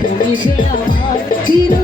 তুমি যে আমার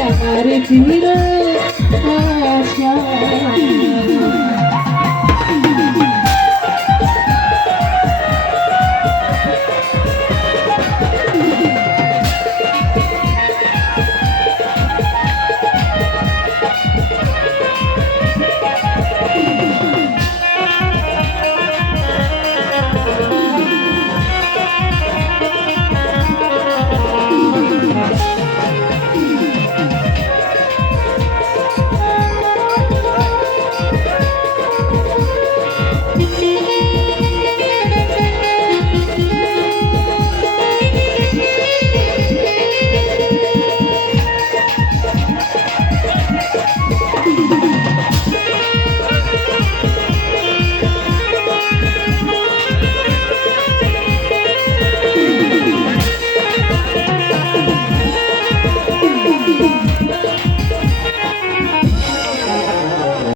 আমার ফিরে আশা